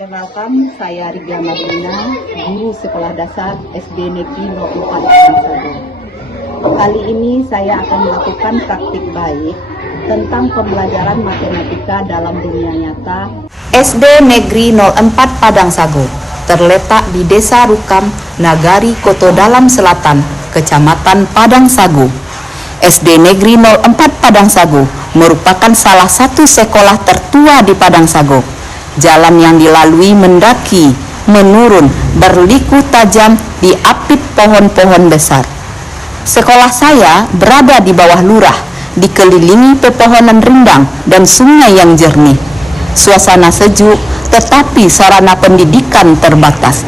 Perkenalkan, saya Rigia Madina, guru sekolah dasar SD Negeri 04 Padang. Kali ini saya akan melakukan praktik baik tentang pembelajaran matematika dalam dunia nyata. SD Negeri 04 Padang Sago terletak di Desa Rukam, Nagari Koto Dalam Selatan, Kecamatan Padang Sago. SD Negeri 04 Padang Sago merupakan salah satu sekolah tertua di Padang Sago. Jalan yang dilalui mendaki, menurun, berliku tajam diapit pohon-pohon besar. Sekolah saya berada di bawah lurah, dikelilingi pepohonan rindang dan sungai yang jernih. Suasana sejuk, tetapi sarana pendidikan terbatas.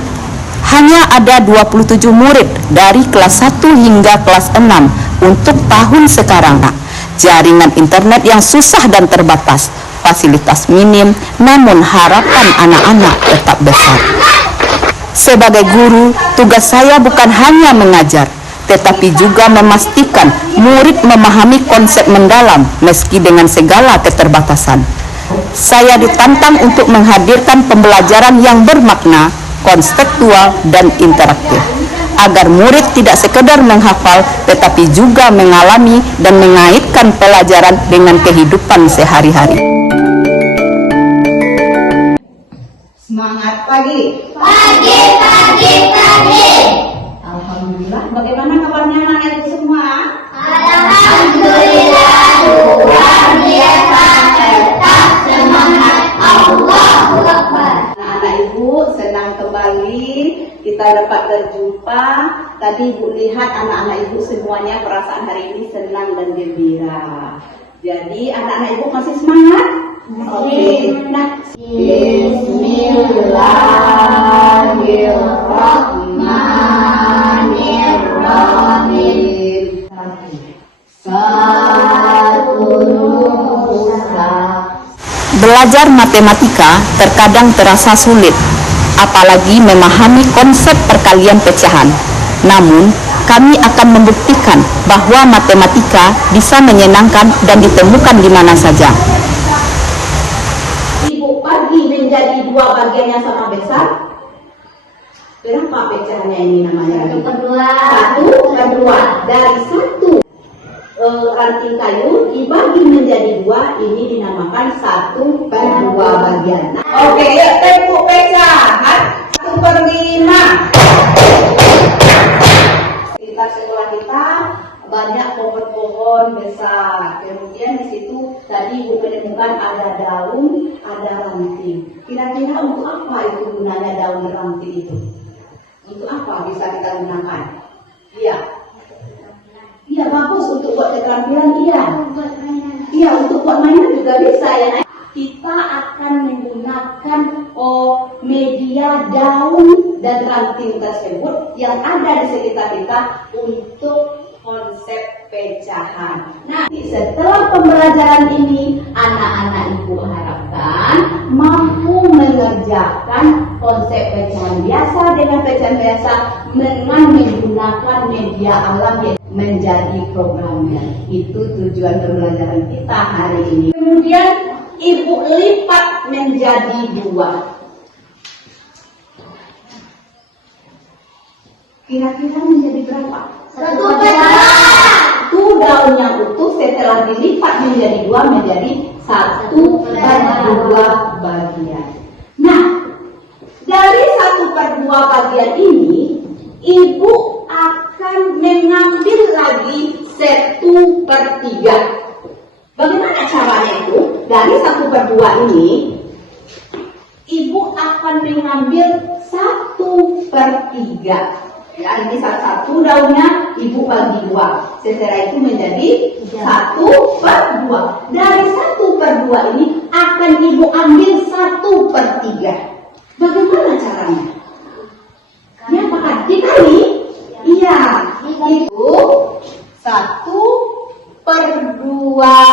Hanya ada 27 murid dari kelas 1 hingga kelas 6 untuk tahun sekarang. Jaringan internet yang susah dan terbatas, fasilitas minim, namun harapan anak-anak tetap besar. Sebagai guru, tugas saya bukan hanya mengajar, tetapi juga memastikan murid memahami konsep mendalam meski dengan segala keterbatasan. Saya ditantang untuk menghadirkan pembelajaran yang bermakna, konseptual, dan interaktif, agar murid tidak sekedar menghafal, tetapi juga mengalami dan mengaitkan pelajaran dengan kehidupan sehari-hari. Semangat pagi. Pagi. Alhamdulillah. Bagaimana kabarnya anak-anak itu semua? Alhamdulillah, luar biasa, tetap semangat, Allahu Akbar. Anak-anak Ibu senang kembali kita dapat berjumpa. Tadi Ibu lihat anak-anak Ibu semuanya perasaan hari ini senang dan gembira. Jadi anak-anak Ibu masih semangat? Oke. Nah, Bismillahirrahmanirrahim. Belajar matematika terkadang terasa sulit, apalagi memahami konsep perkalian pecahan. Namun, kami akan membuktikan bahwa matematika bisa menyenangkan dan ditemukan di mana saja. Ibu bagi menjadi dua bagian yang sama besar. Berapa pecahannya ini namanya? Satu per dua. Dari satu ranting kayu dibagi menjadi dua, ini dinamakan 1/2 bagian. Oke, yuk tepuk pecahan 1/5. Sekitar sekolah kita banyak pohon-pohon besar. Kemudian di situ tadi Ibu menemukan ada daun, ada ranting. Kira-kira untuk apa itu gunanya daun dan ranting itu? Untuk apa bisa kita gunakan? Iya, bagus untuk buat keterampilan. Iya, untuk buat mainan juga bisa ya. Kita akan menggunakan media daun dan ranting tersebut yang ada di sekitar kita untuk konsep pecahan. Nah, setelah pembelajaran ini, anak-anak Ibu harapkan mampu mengerjakan konsep pecahan biasa dengan pecahan biasa dengan menggunakan media alam yang menjadi programnya. Itu tujuan pembelajaran kita hari ini. Kemudian Ibu lipat menjadi 2. Kira-kira menjadi berapa? 1/2. Satu daun yang utuh setelah dilipat menjadi 2 menjadi 1/2 bagian. Nah, dari 1/2 bagian ini, Ibu akan mengambil lagi 1/3. Bagaimana caranya itu? Dari 1/2 ini, Ibu akan mengambil 1/3. Ya, ini satu daunnya Ibu bagi 2. Setelah itu menjadi 1/2. Dari 1/2 ini akan Ibu ambil 1/3. Bagaimana caranya? Ya, apakah dikali? Iya. Itu 1/2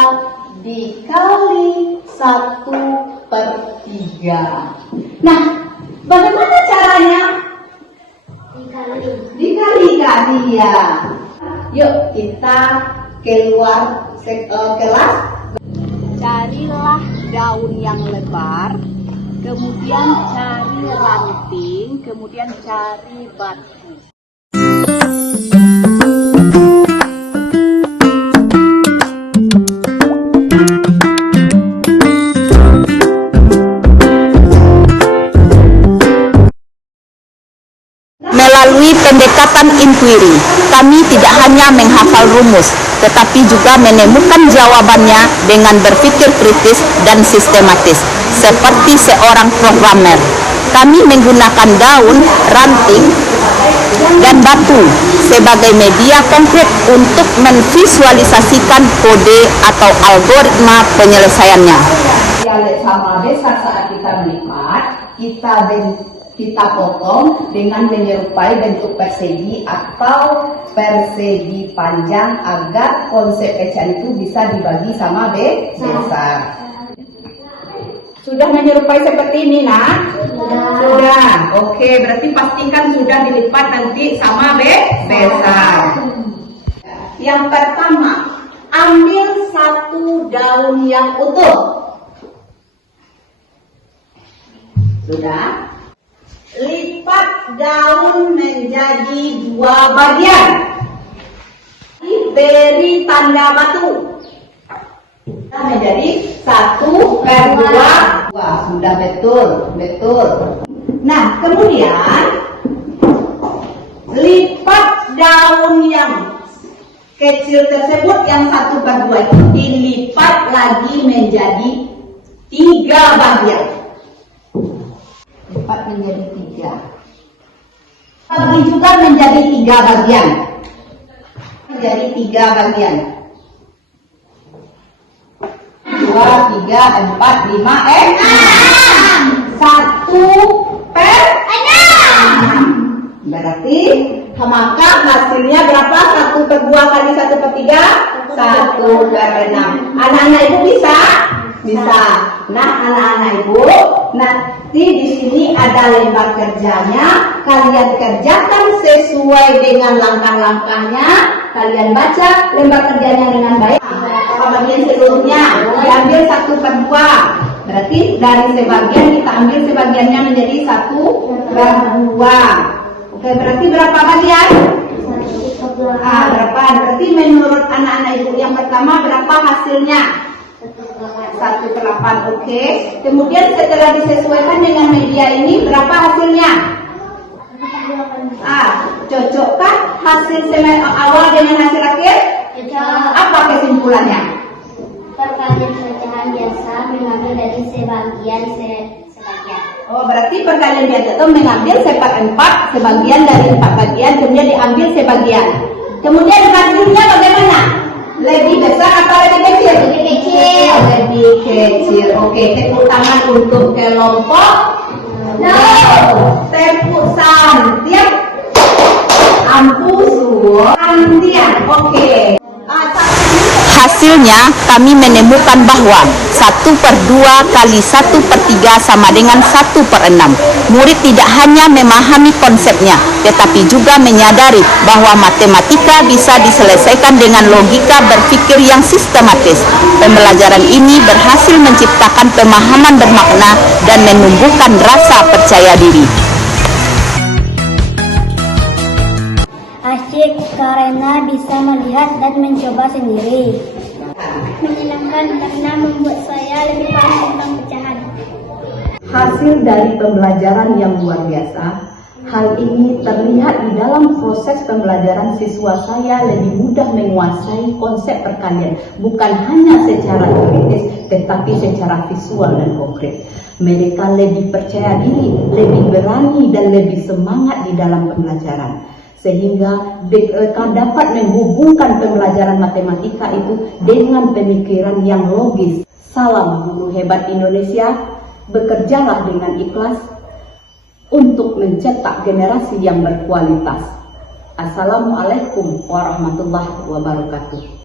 dikali 1/3. Nah, bagaimana caranya? Dikali ya. Yuk kita keluar kelas. Carilah daun yang lebar kemudian cari ranting, kemudian cari batu. Melalui pendekatan inquiry, kami tidak hanya menghafal rumus, tetapi juga menemukan jawabannya dengan berpikir kritis dan sistematis, seperti seorang programmer. Kami menggunakan daun, ranting, dan batu sebagai media konkret untuk memvisualisasikan kode atau algoritma penyelesaiannya. Sama desa saat kita melipat, kita potong dengan menyerupai bentuk persegi atau persegi panjang agar konsep pecahan itu bisa dibagi sama besar. Sudah menyerupai seperti ini, nak? Sudah. Oke, berarti pastikan sudah dilipat nanti sama besar. Yang pertama, ambil satu daun yang utuh. Sudah. Lipat daun menjadi 2 bagian. Beri tanda batu. Menjadi 1/2. Wah, sudah betul. Nah, kemudian lipat daun yang kecil tersebut yang 1/2 itu dilipat lagi menjadi 3 bagian. Lipat menjadi 3. Bagi juga menjadi 3 bagian. Menjadi 3 bagian. 2, 3, 4, 5, 6. 1/6. Berarti maka hasilnya berapa? 1/2 kali 1/3? 1/6. Anak-anak ibu bisa? Bisa. Nah, anak-anak ibu, nanti di sini ada lembar kerjanya. Kalian kerjakan sesuai dengan langkah-langkahnya. Kalian baca lembar kerjanya dengan baik. Bagian seluruhnya diambil 1/2. Berarti dari sebagian kita ambil sebagiannya menjadi 1/2. Oke, berarti berapa bagian? Berapa? Berarti menurut anak-anak ibu yang pertama berapa hasilnya? 1/8. Oke. Kemudian setelah disesuaikan dengan media ini berapa hasilnya? Cocokkah hasil awal dengan hasil akhir? Apa kesimpulannya? Perkalian pecahan biasa mengambil dari sebagian. Oh, berarti perkalian biasa itu mengambil 4/4 sebagian dari 4 bagian, kemudian diambil sebagian. Kemudian hasilnya bagaimana? Lebih besar atau lebih kecil? Lebih kecil. Lebih kecil. Oke, tepuk tangan untuk kelompok. Tepuk santiap. Santiap. Oke. Hasilnya, kami menemukan bahwa 1/2 kali 1/3 sama dengan 1/6. Murid tidak hanya memahami konsepnya, tetapi juga menyadari bahwa matematika bisa diselesaikan dengan logika berpikir yang sistematis. Pembelajaran ini berhasil menciptakan pemahaman bermakna dan menumbuhkan rasa percaya diri. Asyik karena bisa melihat dan mencoba sendiri. Menyenangkan karena membuat saya lebih paham tentang pecahan. Hasil dari pembelajaran yang luar biasa. Hal ini terlihat di dalam proses pembelajaran siswa saya lebih mudah menguasai konsep perkalian, bukan hanya secara teoritis, tetapi secara visual dan konkret. Mereka lebih percaya diri, lebih berani, dan lebih semangat di dalam pembelajaran. Sehingga mereka dapat menghubungkan pembelajaran matematika itu dengan pemikiran yang logis. Salam guru hebat Indonesia, bekerjalah dengan ikhlas untuk mencetak generasi yang berkualitas. Assalamualaikum warahmatullahi wabarakatuh.